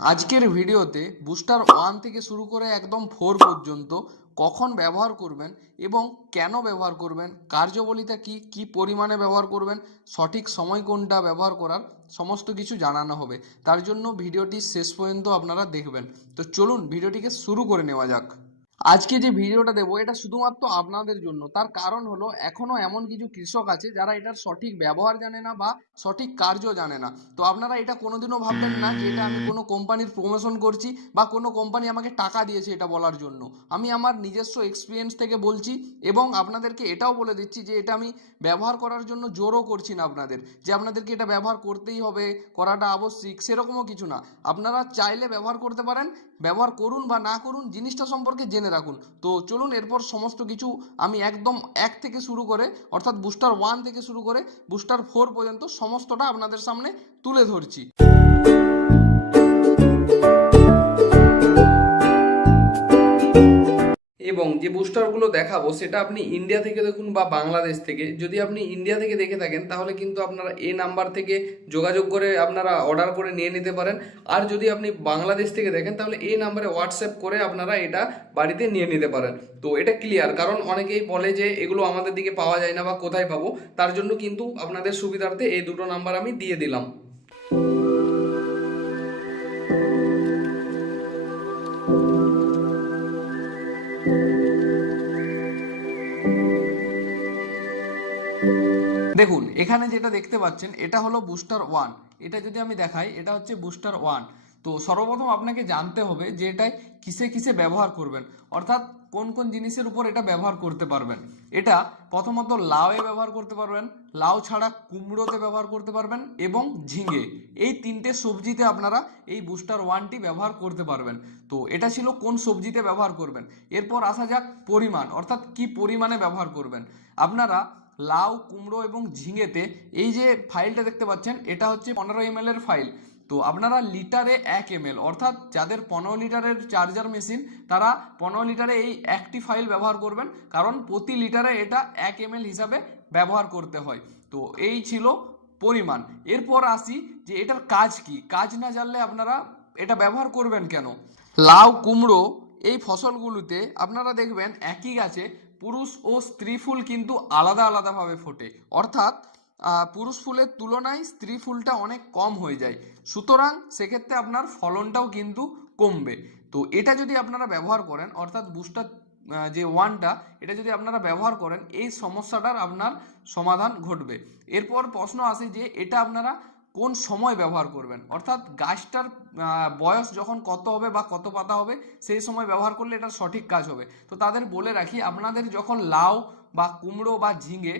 আজকের ভিডিওতে বুস্টার 1 থেকে শুরু করে একদম 4 পর্যন্ত কখন ব্যবহার করবেন এবং কেন ব্যবহার করবেন, কার্যবলিতা কি, কি পরিমাণে ব্যবহার করবেন, সঠিক সময় কোনটা ব্যবহার করার সমস্ত কিছু জানানো হবে। তার জন্য ভিডিওটি শেষ পর্যন্ত আপনারা দেখবেন। তো চলুন ভিডিওটিকে শুরু করে নেওয়া যাক। আজকে যে ভিডিওটা দেবো এটা শুধুমাত্র আপনাদের জন্য। তার কারণ হলো এখনো এমন কিছু কৃষক আছে যারা এটার সঠিক ব্যবহার জানে না বা সঠিক কার্য জানে না। তো আপনারা এটা কোনোদিনও ভাববেন না যে এটা আমি কোনো কোম্পানির প্রমোশন করছি বা কোনো কোম্পানি আমাকে টাকা দিয়েছে এটা বলার জন্য। আমি আমার নিজস্ব এক্সপিরিয়েন্স থেকে বলছি এবং আপনাদেরকে এটাও বলে দিচ্ছি যে এটা আমি ব্যবহার করার জন্য জোরও করছি না আপনাদের, যে আপনাদেরকে এটা ব্যবহার করতেই হবে, করাটা আবশ্যিক, সেরকমও কিছু না। আপনারা চাইলে ব্যবহার করতে পারেন, ব্যবহার করুন বা না করুন, জিনিসটা সম্পর্কে জেনে রাখুন। তো চলুন এরপর সমস্ত কিছু আমি একদম 1 থেকে শুরু করে অর্থাৎ বুস্টার 1 থেকে শুরু করে বুস্টার 4 পর্যন্ত সমস্তটা আপনাদের সামনে তুলে ধরছি। এবং যে বুস্টারগুলো দেখাবো সেটা আপনি ইন্ডিয়া থেকে দেখুন বা বাংলাদেশ থেকে। যদি আপনি ইন্ডিয়া থেকে দেখে থাকেন তাহলে কিন্তু আপনারা এই নাম্বার থেকে যোগাযোগ করে আপনারা অর্ডার করে নিয়ে নিতে পারেন। আর যদি আপনি বাংলাদেশ থেকে দেখেন তাহলে এই নাম্বারে হোয়াটসঅ্যাপ করে আপনারা এটা বাড়িতে নিয়ে নিতে পারেন। তো এটা ক্লিয়ার, কারণ অনেকেই বলে যে এগুলো আমাদের দিকে পাওয়া যায় না বা কোথায় পাবো। তার জন্য কিন্তু আপনাদের সুবিধার্থে এই দুটো নাম্বার আমি দিয়ে দিলাম। দেখুন এখানে যেটা দেখতে পাচ্ছেন এটা হলো বুস্টার 1। এটা যদি আমি দেখাই এটা হচ্ছে বুস্টার 1। তো সর্বপ্রথম আপনাকে জানতে হবে যে এটায় কিসে কিসে ব্যবহার করবেন, অর্থাৎ কোন কোন জিনিসের উপর এটা ব্যবহার করতে পারবেন। এটা প্রথমত লাউয়ে ব্যবহার করতে পারবেন, লাউ ছাড়া কুমড়োতে ব্যবহার করতে পারবেন এবং ঝিঙে, এই তিনটে সবজিতে আপনারা এই বুস্টার 1টি ব্যবহার করতে পারবেন। তো এটা ছিল কোন সবজিতে ব্যবহার করবেন। এরপর আসা যাক পরিমাণ, অর্থাৎ কি পরিমাণে ব্যবহার করবেন। আপনারা লাউ, কুমড়ো এবং ঝিঙেতে এই যে ফাইলটা দেখতে পাচ্ছেন এটা হচ্ছে 15 ml এর ফাইল। তো আপনারা লিটারে 1 ml, অর্থাৎ যাদের 15 লিটারের চার্জার মেশিন তারা 15 লিটারে এই একটি ফাইল ব্যবহার করবেন, কারণ প্রতি লিটারে এটা 1 ml হিসাবে ব্যবহার করতে হয়। তো এই ছিল পরিমাণ। এরপর আসি যে এটার কাজ কি, কাজ না জানলে আপনারা এটা ব্যবহার করবেন কেন। লাউ, কুমড়ো এই ফসলগুলোতে আপনারা দেখবেন একই গাছে পুরুষ ও স্ত্রী ফুল কিন্তু আলাদা আলাদাভাবে ফোটে, অর্থাৎ পুরুষ ফুলের তুলনায় স্ত্রী ফুলটা অনেক কম হয়ে যায়। সুতরাং সেক্ষেত্রে আপনার ফলনটাও কিন্তু কমবে। তো এটা যদি আপনারা ব্যবহার করেন, অর্থাৎ বুস্টার যে 1টা এটা যদি আপনারা ব্যবহার করেন এই সমস্যাটার আপনার সমাধান ঘটবে। এরপর প্রশ্ন আসে যে এটা আপনারা কোন সময় ব্যবহার করবেন, অর্থাৎ গাছটার বয়স যখন কত হবে বা কত পাতা হবে সেই সময় ব্যবহার করলে এটার সঠিক কাজ হবে। তো তাদের বলে রাখি, আপনাদের যখন লাউ বা কুমড়ো বা ঝিঙে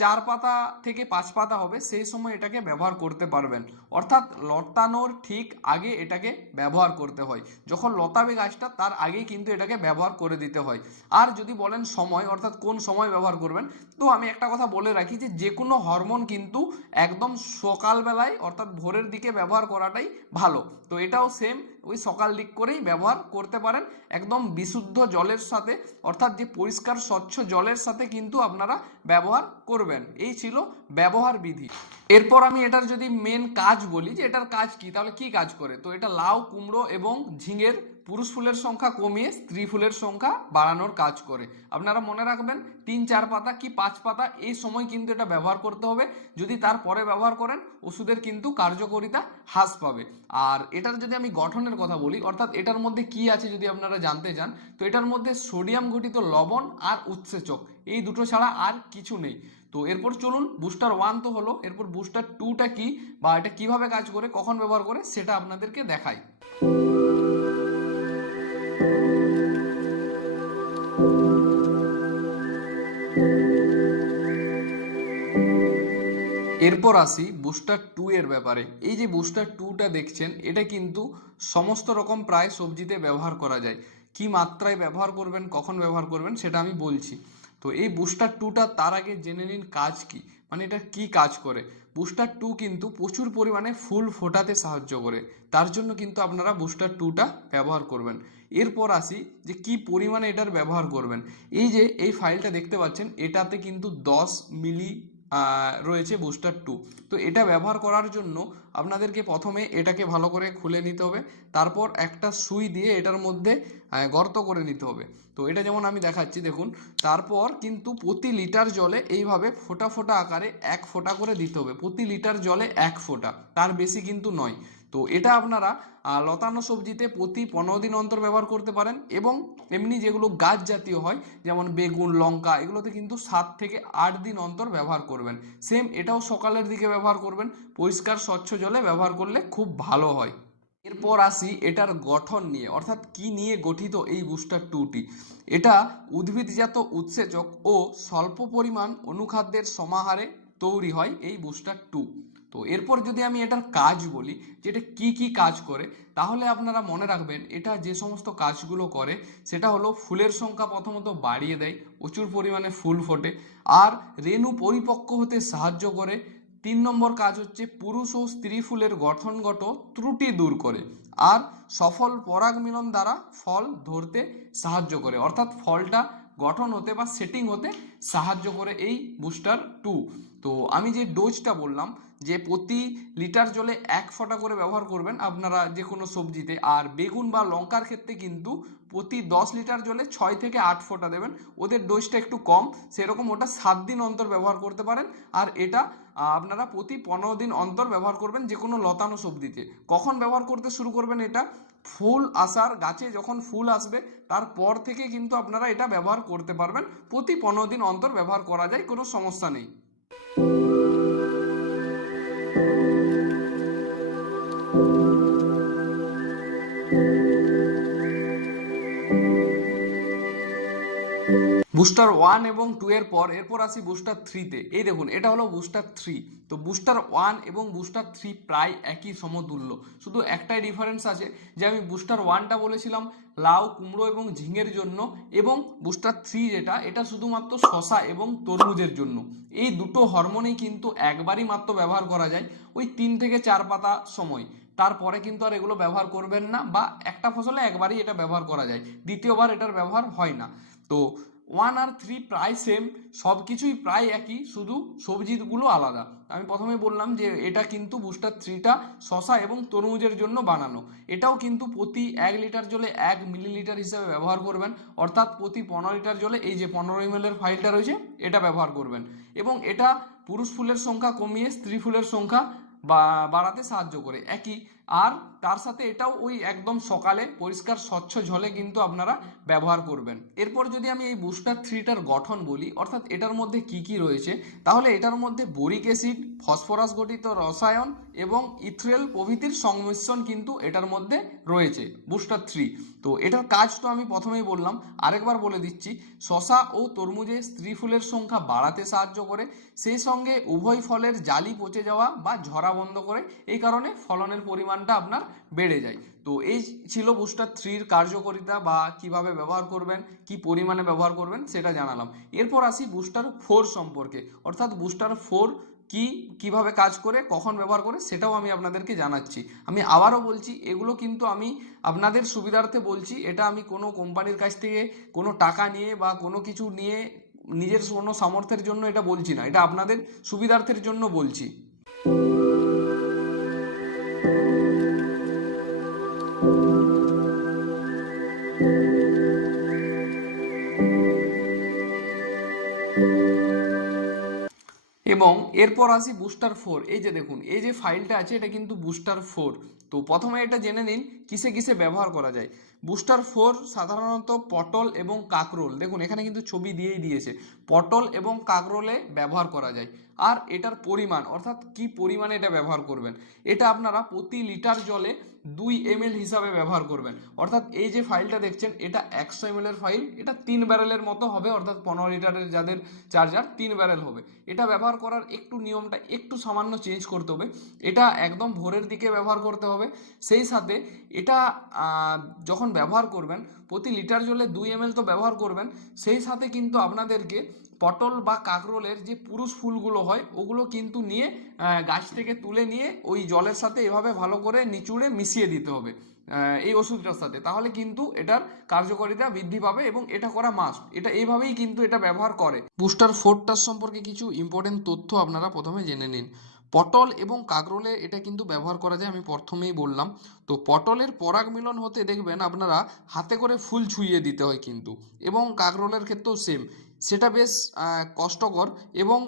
4 পাতা থেকে 5 পাতা হবে সেই সময় এটাকে ব্যবহার করতে পারবেন, অর্থাৎ লতানোর ঠিক আগে এটাকে ব্যবহার করতে হয়। যখন লতাবে গাছটা তার আগেই কিন্তু এটাকে ব্যবহার করে দিতে হয়। আর যদি বলেন সময়, অর্থাৎ কোন সময় ব্যবহার করবেন, তো আমি একটা কথা বলে রাখি যে কোনো হরমোন কিন্তু একদম সকালবেলায় অর্থাৎ ভোরের দিকে ব্যবহার করাটাই ভালো। তো এটাও সেম ওই সকাল দিক করেই ব্যবহার করতে পারেন, একদম বিশুদ্ধ জলের সাথে, অর্থাৎ যে পরিষ্কার স্বচ্ছ জলের সাথে কিন্তু আপনারা ব্যবহার করবেন। এই ছিল ব্যবহার বিধি। এরপর আমি এটার যদি মেন কাজ বলি যে এটার কাজ কি, তাহলে কি কাজ করে, তো এটা লাউ, কুমড়ো এবং ঝিঙের পুরুষ ফুলের সংখ্যা কমিয়ে স্ত্রী ফুলের সংখ্যা বাড়ানোর কাজ করে। আপনারা মনে রাখবেন 3-4 পাতা কি 5 পাতা এই সময় কিন্তু এটা ব্যবহার করতে হবে। যদি তারপরে ব্যবহার করেন ওষুধের কিন্তু কার্যকারিতা হ্রাস পাবে। আর এটার যদি আমি গঠনের কথা বলি, অর্থাৎ এটার মধ্যে কি আছে যদি আপনারা জানতে চান, তো এটার মধ্যে সোডিয়াম ঘটিত লবণ আর উৎসেচক, এই দুটো ছাড়া আর কিছু নেই। তো এরপর চলুন বুস্টার 1 তো হলো, এরপর বুস্টার 2টা কি বা এটা কিভাবে কাজ করে, কখন ব্যবহার করে সেটা আপনাদেরকে দেখাই। এরপর আসি বুস্টার 2 এর ব্যাপারে। এই যে বুস্টার 2টা দেখছেন এটা কিন্তু সমস্ত রকম প্রায় সবজিতে ব্যবহার করা যায়। কি মাত্রায় ব্যবহার করবেন, কখন ব্যবহার করবেন সেটা আমি বলছি। তো এই বুস্টার 2টা তার আগে জেনে নিন কাজ কি, মানে এটা কি কাজ করে। বুস্টার 2 কিন্তু প্রচুর পরিমাণে ফুল ফোটাতে সাহায্য করে, তার জন্য কিন্তু আপনারা বুস্টার 2টা ব্যবহার করবেন। এরপর আসি যে কি পরিমাণে এটার ব্যবহার করবেন। এই যে এই ফাইলটা দেখতে পাচ্ছেন এটাতে কিন্তু 10 মিলি রয়েছে বুস্টার 2। তো এটা ব্যবহার করার জন্য আপনাদেরকে প্রথমে এটাকে ভালো করে খুলে নিতে হবে, তারপর একটা সুই দিয়ে এটার মধ্যে গর্ত করে নিতে হবে। তো এটা যেমন আমি দেখাচ্ছি দেখুন, তারপর কিন্তু প্রতি লিটার জলে এইভাবে ফোঁটা ফোঁটা আকারে 1 ফোঁটা করে দিতে হবে, প্রতি লিটার জলে 1 ফোঁটা, তার বেশি কিন্তু নয়। তো এটা আপনারা লতানো সবজিতে প্রতি 15 দিন অন্তর ব্যবহার করতে পারেন, এবং এমনি যেগুলো গাছ জাতীয় হয় যেমন বেগুন, লঙ্কা, এগুলোতে কিন্তু 7 থেকে 8 দিন অন্তর ব্যবহার করবেন। সেম এটাও সকালের দিকে ব্যবহার করবেন, পরিষ্কার স্বচ্ছ জলে ব্যবহার করলে খুব ভালো হয়। এরপর আসি এটার গঠন নিয়ে, অর্থাৎ কি নিয়ে গঠিত এই বুস্টার 2টি। এটা উদ্ভিদজাত উৎসেচক ও স্বল্প পরিমাণ অনুখাদ্যের সমাহারে তৈরি হয় এই বুস্টার 2। তো এরপর যদি আমি এটার কাজ বলি, যে এটা কি কি কাজ করে, তাহলে আপনারা মনে রাখবেন এটা যে সমস্ত কাজগুলো করে সেটা হলো ফুলের সংখ্যা প্রথমত বাড়িয়ে দেয়, প্রচুর পরিমাণে ফুল ফোটে, আর রেণু পরিপক্ক হতে সাহায্য করে। 3 নম্বর কাজ হচ্ছে পুরুষ ও স্ত্রী ফুলের গঠনগত ত্রুটি দূর করে, আর সফল পরাগ মিলন দ্বারা ফল ধরতে সাহায্য করে, অর্থাৎ ফলটা গঠন হতে বা সেটিং হতে সাহায্য করে এই বুস্টার 2। তো আমি যে ডোজটা বললাম যে প্রতি লিটার জলে 1 ফোঁটা করে ব্যবহার করবেন আপনারা যে কোনো সবজিতে, আর বেগুন বা লঙ্কার ক্ষেত্রে কিন্তু প্রতি 10 লিটার জলে 6 থেকে 8 ফোঁটা দেবেন, ওদের ডোজটা একটু কম, সেরকম ওটা 7 দিন অন্তর ব্যবহার করতে পারেন। আর এটা আপনারা প্রতি 15 দিন অন্তর ব্যবহার করবেন যে কোনো লতানো সবজিতে। কখন ব্যবহার করতে শুরু করবেন এটা, ফুল আসার, গাছে যখন ফুল আসবে তারপর থেকে কিন্তু আপনারা এটা ব্যবহার করতে পারবেন, প্রতি 15 দিন অন্তর ব্যবহার করা যায়, কোনো সমস্যা নেই। বুস্টার 1 এবং 2 এর পর এরপর আসি বুস্টার 3-তে। এই দেখুন এটা হলো বুস্টার 3। তো বুস্টার 1 এবং বুস্টার 3 প্রায় একই সমতুল্য, শুধু একটাই ডিফারেন্স আছে, যে আমি বুস্টার 1টা বলেছিলাম লাউ, কুমড়ো এবং ঝিঙের জন্য, এবং বুস্টার 3 যেটা, এটা শুধুমাত্র শসা এবং তরমুজের জন্য। এই দুটো হরমোনেই কিন্তু একবারই মাত্র ব্যবহার করা যায়, ওই 3 থেকে 4 পাতা সময়, তারপরে কিন্তু আর এগুলো ব্যবহার করবেন না, বা একটা ফসলে একবারই এটা ব্যবহার করা যায়, দ্বিতীয়বার এটার ব্যবহার হয় না। তো 1 আর 3 প্রায় সেম, সব কিছুই প্রায় একই, শুধু সবজিগুলো আলাদা। আমি প্রথমে বললাম যে এটা কিন্তু বুস্টার 3টা শসা এবং তরমুজের জন্য বানানো। এটাও কিন্তু প্রতি 1 লিটার জলে 1 মিলিলিটার হিসাবে ব্যবহার করবেন, অর্থাৎ প্রতি 15 লিটার জলে এই যে 15 ml এর ফাইলটা রয়েছে এটা ব্যবহার করবেন। এবং এটা পুরুষ ফুলের সংখ্যা কমিয়ে স্ত্রী ফুলের সংখ্যা বাড়াতে সাহায্য করে একই। আর তার সাথে এটাও ওই একদম সকালে পরিষ্কার স্বচ্ছ জলে কিন্তু আপনারা ব্যবহার করবেন। এরপর যদি আমি এই বুস্টার 3টার গঠন বলি, অর্থাৎ এটার মধ্যে কি কি রয়েছে, তাহলে এটার মধ্যে বোরিক অ্যাসিড, ফসফরাস গঠিত রসায়ন এবং ইথ্রেল প্রভৃতির সংমিশ্রণ কিন্তু এটার মধ্যে রয়েছে বুস্টার 3। তো এটার কাজ তো আমি প্রথমেই বললাম, আরেকবার বলে দিচ্ছি, শসা ও তরমুজে স্ত্রী ফুলের সংখ্যা বাড়াতে সাহায্য করে, সেই সঙ্গে উভয় ফলের জালি পচে যাওয়া বা ঝরা বন্ধ করে, এই কারণে ফলনের পরিমাণটা আপনার বেড়ে যায়। তো এই ছিল বুস্টার 3-র কার্যকারিতা, বা কিভাবে ব্যবহার করবেন, কি পরিমাণে ব্যবহার করবেন সেটা জানালাম। এরপর আসি বুস্টার 4 সম্পর্কে, অর্থাৎ বুস্টার 4 কিভাবে কাজ করে, কখন ব্যবহার করে, সেটাও আমি আপনাদেরকে জানাচ্ছি। আমি আবারও বলছি, এগুলো কিন্তু আমি আপনাদের সুবিধার্থে বলছি, এটা আমি কোনো কোম্পানির কাছ থেকে কোনো টাকা নিয়ে বা কোনো কিছু নিয়ে নিজের কোনো সামর্থ্যের জন্য এটা বলছি না, এটা আপনাদের সুবিধার্থের জন্য বলছি। এবং এরপর আসি বুস্টার 4। এই যে দেখুন এই যে ফাইলটা আছে এটা কিন্তু বুস্টার 4। তো প্রথমে এটা জেনে নিন কিসে কিসে ব্যবহার করা যায়। বুস্টার 4 সাধারণত পটল এবং কাকরোল, দেখুন এখানে কিন্তু ছবি দিয়েই দিয়েছে, পটল এবং কাকরোলে ব্যবহার করা যায়। আর এটার পরিমাণ, অর্থাৎ কি পরিমাণে এটা ব্যবহার করবেন, এটা আপনারা প্রতি লিটার জলে 2 ml হিসাবে ব্যবহার করবেন। অর্থাৎ এই যে ফাইলটা দেখছেন এটা 100 ml এর ফাইল, এটা 3 ব্যারেলের মতো হবে, অর্থাৎ 15 লিটারের যাদের চার্জার 3 ব্যারেল হবে। এটা ব্যবহার করার একটু নিয়মটা একটু সামান্য চেঞ্জ করতে হবে, এটা একদম ভোরের দিকে ব্যবহার করতে হবে। সেই সাথে এটা যখন ব্যবহার করবেন প্রতি লিটার জলে 2 ml তো ব্যবহার করবেন, সেই সাথে কিন্তু আপনাদেরকে পটল বা কাঁকরোলের যে পুরুষ ফুলগুলো হয় ওগুলো কিন্তু নিয়ে গাছ থেকে তুলে নিয়ে ওই জলের সাথে এভাবে ভালো করে নিচুড়ে মিশিয়ে দিতে হবে এই ওষুধটার সাথে, তাহলে কিন্তু এটার কার্যকারিতা বৃদ্ধি পাবে এবং এটা করা মাস্ট। এটা এইভাবেই কিন্তু এটা ব্যবহার করে। বুস্টার 4টার সম্পর্কে কিছু ইম্পর্টেন্ট তথ্য আপনারা প্রথমে জেনে নিন। পটল এবং কাঁকরোলে এটা কিন্তু ব্যবহার করা যায়, আমি প্রথমেই বললাম। তো পটলের পরাগ মিলন হতে দেখবেন আপনারা হাতে করে ফুল ছুঁইয়ে দিতে হয় কিন্তু, এবং কাঁকরোলের ক্ষেত্রেও সেম। সেটা বেশ কষ্টকর এবং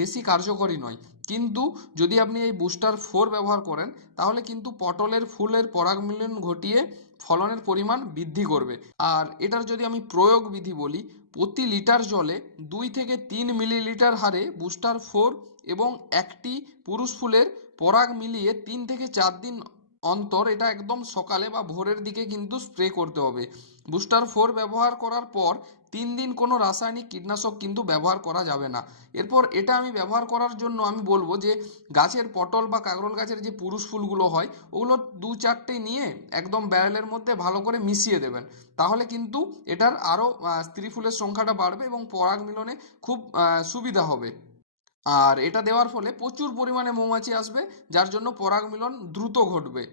বেশি কার্যকরী নয়, কিন্তু যদি আপনি এই বুস্টার 4 ব্যবহার করেন তাহলে কিন্তু পটলের ফুলের পরাগ মিলন ঘটিয়ে ফলনের পরিমাণ বৃদ্ধি করবে। আর এটার যদি আমি প্রয়োগ বিধি বলি, প্রতি লিটার জলে 2 থেকে 3 মিলিলিটার হারে বুস্টার 4 এবং একটি পুরুষ ফুলের পরাগ মিলিয়ে 3 থেকে 4 দিন অন্তর, এটা একদম সকালে বা ভোরের দিকে কিন্তু স্প্রে করতে হবে। বুস্টার 4 ব্যবহার করার পর 3 দিন কোনো রাসায়নিক কীটনাশক কিন্তু ব্যবহার করা যাবে না। এরপর এটা আমি ব্যবহার করার জন্য আমি বলবো যে গাছের পটল বা কাঁকরোল গাছের যে পুরুষ ফুলগুলো হয় ওগুলো 2-4টে নিয়ে একদম ব্যারেলের মধ্যে ভালো করে মিশিয়ে দেবেন, তাহলে কিন্তু এটার আরও স্ত্রী ফুলের সংখ্যাটা বাড়বে এবং পরাগ মিলনে খুব সুবিধা হবে। আর এটা দেওয়ার ফলে প্রচুর পরিমাণে মৌমাছি আসবে, যার জন্য পরাগ মিলন দ্রুত ঘটবে।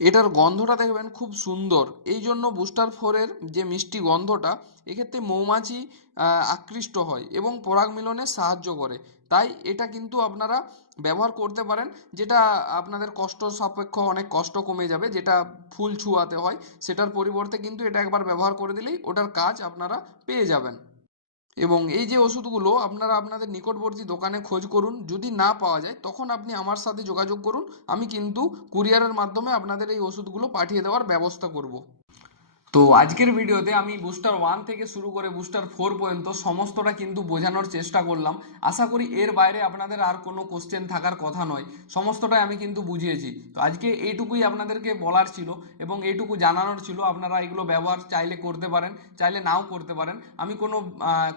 এটার গন্ধটা দেখবেন খুব সুন্দর, এই জন্য বুস্টার 4-এর যে মিষ্টি গন্ধটা এক্ষেত্রে মৌমাছি আকৃষ্ট হয় এবং পরাগ মিলনে সাহায্য করে। তাই এটা কিন্তু আপনারা ব্যবহার করতে পারেন, যেটা আপনাদের কষ্ট সাপেক্ষ, অনেক কষ্ট কমে যাবে। যেটা ফুল ছুঁয়াতে হয় সেটার পরিবর্তে কিন্তু এটা একবার ব্যবহার করে দিলেই ওটার কাজ আপনারা পেয়ে যাবেন। এবং এই যে ওষুধগুলো আপনারা আপনাদের নিকটবর্তী দোকানে খোঁজ করুন, যদি না পাওয়া যায় তখন আপনি আমার সাথে যোগাযোগ করুন, আমি কিন্তু কুরিয়ারের মাধ্যমে আপনাদের এই ওষুধগুলো পাঠিয়ে দেওয়ার ব্যবস্থা করব। তো আজকের ভিডিওতে আমি বুস্টার 1 থেকে শুরু করে বুস্টার 4 পর্যন্ত সমস্তটা কিন্তু বোঝানোর চেষ্টা করলাম। আশা করি এর বাইরে আপনাদের আর কোনো কোশ্চেন থাকার কথা নয়, সমস্তটাই আমি কিন্তু বুঝিয়েছি। তো আজকে এইটুকুই আপনাদেরকে বলার ছিল এবং এইটুকু জানানোর ছিল। আপনারা এগুলো ব্যবহার চাইলে করতে পারেন, চাইলে নাও করতে পারেন। আমি কোনো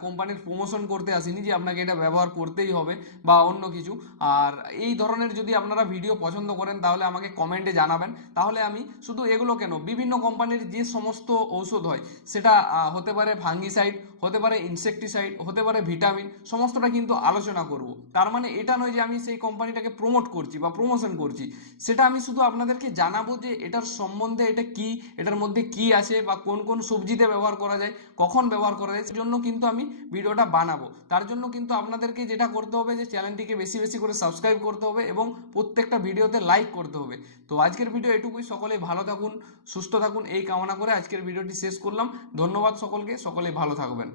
কোম্পানির প্রমোশন করতে আসিনি যে আপনাকে এটা ব্যবহার করতেই হবে বা অন্য কিছু। আর এই ধরনের যদি আপনারা ভিডিও পছন্দ করেন তাহলে আমাকে কমেন্টে জানাবেন, তাহলে আমি শুধু এগুলো কেন, বিভিন্ন কোম্পানির যে সমস্ত ঔষধ হয় সেটা হতে পারে ফাঙ্গিসাইড, হতে পারে ইনসেকটিসাইড, হতে পারে ভিটামিন, সমস্তটা কিন্তু আলোচনা করব। তার মানে এটা নয় যে আমি সেই কোম্পানিটাকে প্রমোট করছি বা প্রমোশন করছি, সেটা আমি শুধু আপনাদেরকে জানাবো যে এটার সম্বন্ধে, এটা কি, এটার মধ্যে কি আছে বা কোন কোন সবজিতে ব্যবহার করা যায়, কখন ব্যবহার করা যায়, সেজন্য কিন্তু আমি ভিডিওটা বানাবো। তার জন্য কিন্তু আপনাদেরকে যেটা করতে হবে যে চ্যানেলটিকে বেশি বেশি করে সাবস্ক্রাইব করতে হবে এবং প্রত্যেকটা ভিডিওতে লাইক করতে হবে। তো আজকের ভিডিও এটুকুই, সকলেই ভালো থাকুন, সুস্থ থাকুন এই কামনা করে আজকের ভিডিওটি শেষ করলাম। ধন্যবাদ সকলকে, সকলেই ভালো থাকবেন।